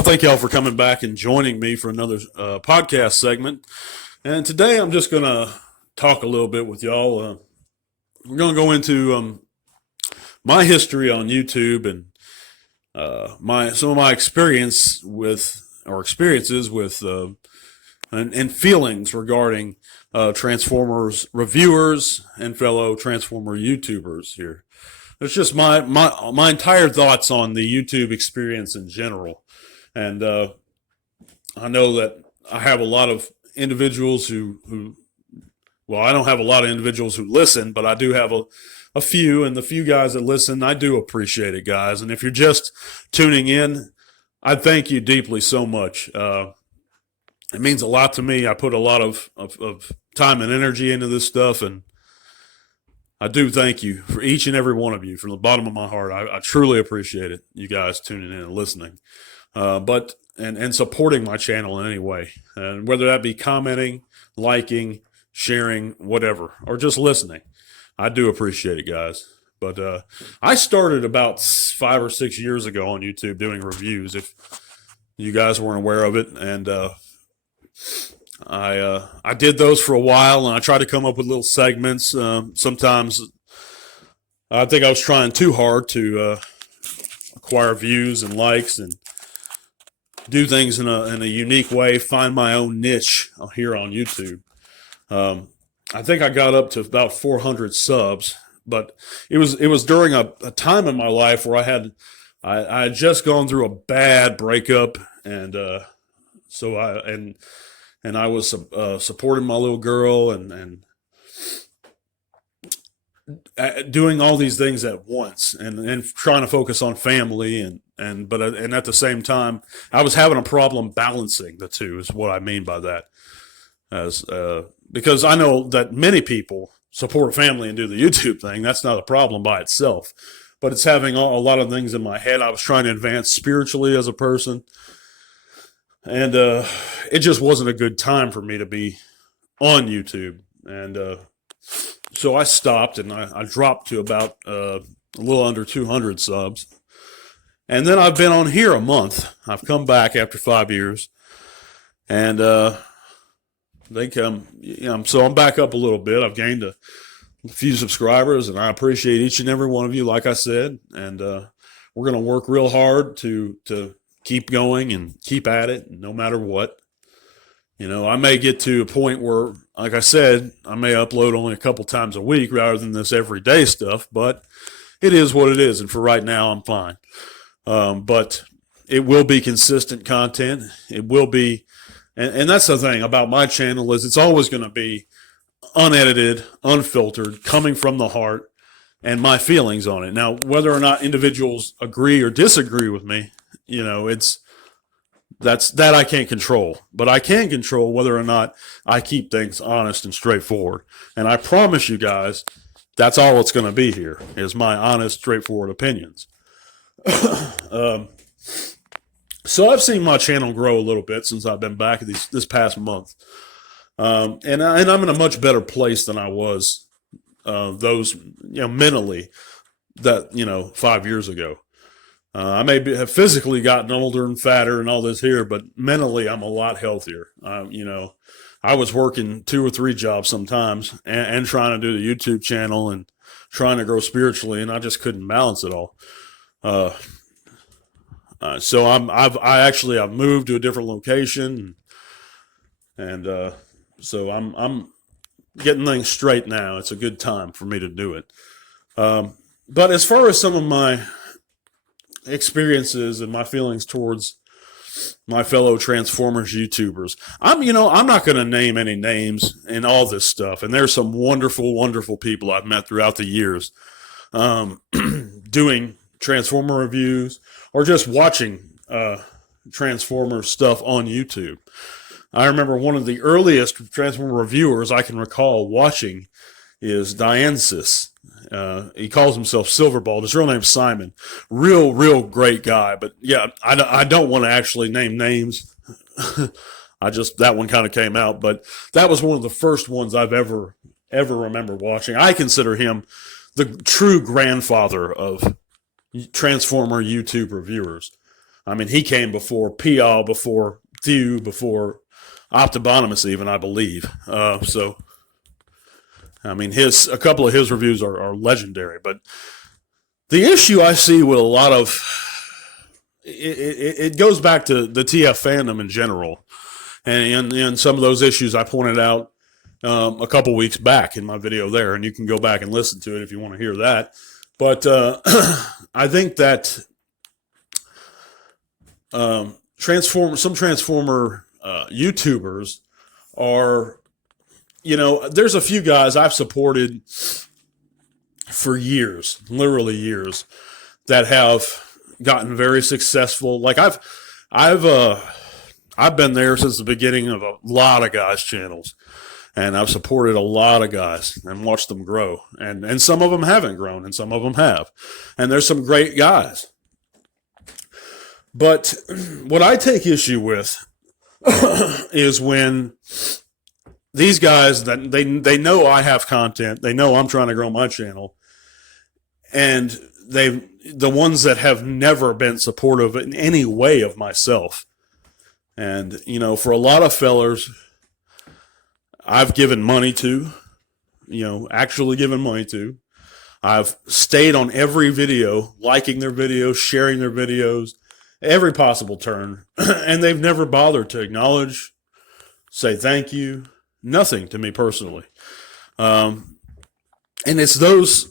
I thank y'all for coming back and joining me for another podcast segment. And today I'm just going to talk a little bit with y'all. We're going to go into my history on YouTube and my some of my experiences with and feelings regarding Transformers reviewers and fellow Transformer YouTubers here. It's just my entire thoughts on the YouTube experience in general. And I know that I have a lot of individuals well, I don't have a lot of individuals who listen, but I do have a few, and the few guys that listen, I do appreciate it, guys. And if you're just tuning in, I thank you deeply so much. It means a lot to me. I put a lot of time and energy into this stuff, and I do thank you for each and every one of you from the bottom of my heart. I truly appreciate it, you guys tuning in and listening. And supporting my channel in any way, and whether that be commenting, liking, sharing, whatever, or just listening, I do appreciate it, guys. But I started about 5 or 6 years ago on YouTube doing reviews, if you guys weren't aware of it, and I did those for a while, and I tried to come up with little segments. Sometimes I think I was trying too hard to acquire views and likes and do things in a unique way, find my own niche here on YouTube. I think I got up to about 400 subs, but it was during a time in my life where I had just gone through a bad breakup, and so I was supporting my little girl and doing all these things at once, and trying to focus on family and at the same time I was having a problem balancing the two, is what I mean by that. Because I know that many people support family and do the YouTube thing. That's not a problem by itself, but it's having a lot of things in my head. I was trying to advance spiritually as a person, and it just wasn't a good time for me to be on YouTube. And so I stopped, and I dropped to about a little under 200 subs. And then I've been on here a month. I've come back after 5 years, and so I'm back up a little bit. I've gained a few subscribers, and I appreciate each and every one of you, like I said. And we're going to work real hard to keep going and keep at it, no matter what. You know, I may get to a point where, like I said, I may upload only a couple times a week rather than this everyday stuff, but it is what it is, and for right now, I'm fine. But it will be consistent content. It will be, and that's the thing about my channel, is it's always going to be unedited, unfiltered, coming from the heart, and my feelings on it. Now, whether or not individuals agree or disagree with me, you know, that I can't control, but I can control whether or not I keep things honest and straightforward. And I promise you guys, that's all it's going to be here, is my honest, straightforward opinions. So I've seen my channel grow a little bit since I've been back this past month. And I'm in a much better place than I was, mentally, 5 years ago. I may have physically gotten older and fatter and all this here, but mentally I'm a lot healthier. I was working 2 or 3 jobs sometimes and trying to do the YouTube channel and trying to grow spiritually, and I just couldn't balance it all. So I've moved to a different location, and so I'm getting things straight now. It's a good time for me to do it. But as far as some of my experiences and my feelings towards my fellow Transformers YouTubers, I'm not going to name any names and all this stuff. And there's some wonderful, wonderful people I've met throughout the years, doing Transformer reviews or just watching Transformer stuff on YouTube. I remember one of the earliest Transformer reviewers I can recall watching is Diansis. He calls himself Silverball. His real name's Simon. Real great guy. But yeah, I don't want to actually name names. That one kind of came out. But that was one of the first ones I've ever remember watching. I consider him the true grandfather of Transformer YouTube reviewers. I mean, he came before Pial, before Thew, before Optibonimus even, I believe. So, I mean, a couple of his reviews are legendary. But the issue I see with a lot of it goes back to the TF fandom in general, and some of those issues I pointed out a couple weeks back in my video there, and you can go back and listen to it if you want to hear that. But I think that some Transformer YouTubers are, there's a few guys I've supported for years, literally years, that have gotten very successful. Like I've been there since the beginning of a lot of guys' channels, and I've supported a lot of guys and watched them grow. And some of them haven't grown, and some of them have. And there's some great guys. But what I take issue with is when these guys that they know I have content, they know I'm trying to grow my channel, and the ones that have never been supportive in any way of myself. And, for a lot of fellers I've given money to, actually given money to, I've stayed on every video, liking their videos, sharing their videos, every possible turn, and they've never bothered to acknowledge, say thank you, nothing to me personally. And it's those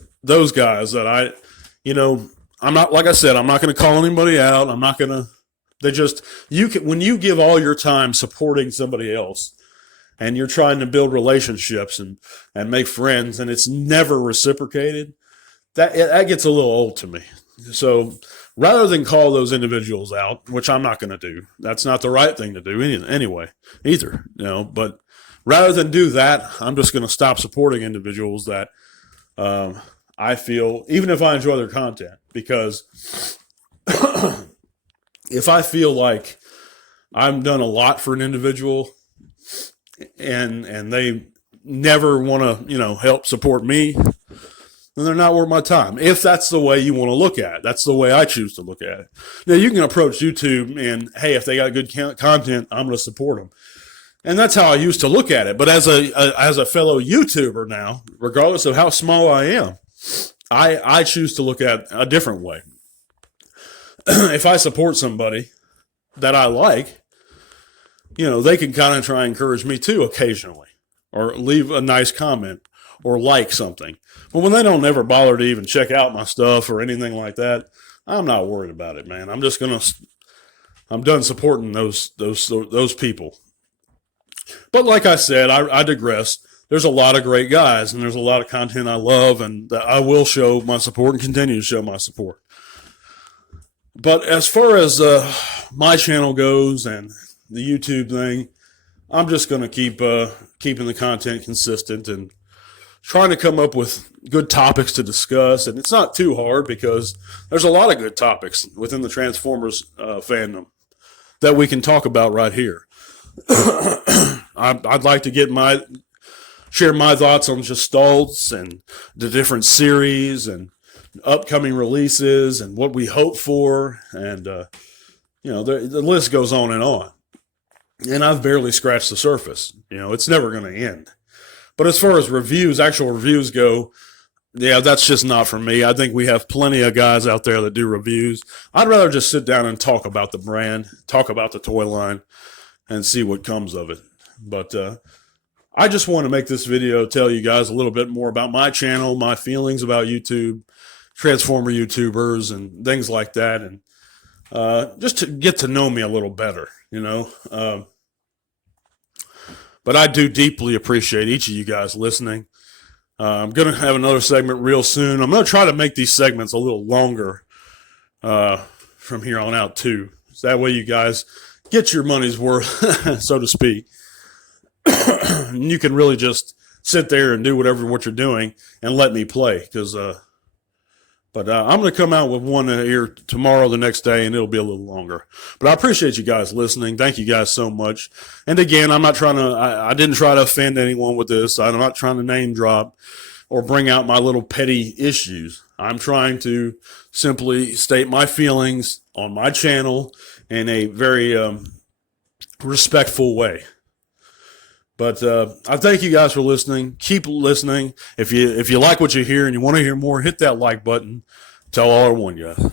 guys that I'm not, like I said, I'm not going to call anybody out. I'm not going to, when you give all your time supporting somebody else and you're trying to build relationships and make friends, and it's never reciprocated, that gets a little old to me. So rather than call those individuals out, which I'm not going to do, that's not the right thing to do anyway, either, but rather than do that, I'm just going to stop supporting individuals that I feel, even if I enjoy their content, because if I feel like I've done a lot for an individual and they never want to, help support me, then they're not worth my time. If that's the way you want to look at it, that's the way I choose to look at it. Now, you can approach YouTube and, hey, if they got good content, I'm going to support them. And that's how I used to look at it. But as a fellow YouTuber now, regardless of how small I am, I choose to look at a different way. If I support somebody that I like, they can kind of try and encourage me too occasionally, or leave a nice comment or like something. But when they don't ever bother to even check out my stuff or anything like that, I'm not worried about it, man. I'm done supporting those people. But like I said, I digress. There's a lot of great guys, and there's a lot of content I love, and that I will show my support and continue to show my support. But as far as my channel goes and the YouTube thing, I'm just going to keep keeping the content consistent and trying to come up with good topics to discuss. And it's not too hard because there's a lot of good topics within the Transformers fandom that we can talk about right here. I'd like to share my thoughts on Gestalts and the different series and upcoming releases and what we hope for, and the list goes on. And I've barely scratched the surface. It's never going to end. But as far as actual reviews go, yeah, that's just not for me. I think we have plenty of guys out there that do reviews. I'd rather just sit down and talk about the brand, talk about the toy line, and see what comes of it. But I just want to make this video, tell you guys a little bit more about my channel, my feelings about YouTube, Transformer YouTubers, and things like that, and just to get to know me a little better, But I do deeply appreciate each of you guys listening. I'm going to have another segment real soon. I'm going to try to make these segments a little longer from here on out, too. So that way you guys get your money's worth, so to speak. And you can really just sit there and do what you're doing and let me play. But I'm going to come out with one here tomorrow, the next day, and it'll be a little longer. But I appreciate you guys listening. Thank you guys so much. And again, I didn't try to offend anyone with this. I'm not trying to name drop. or bring out my little petty issues. I'm trying to simply state my feelings on my channel in a very respectful way. But I thank you guys for listening. Keep listening. If you like what you hear and you want to hear more, hit that like button. Tell all our one guys.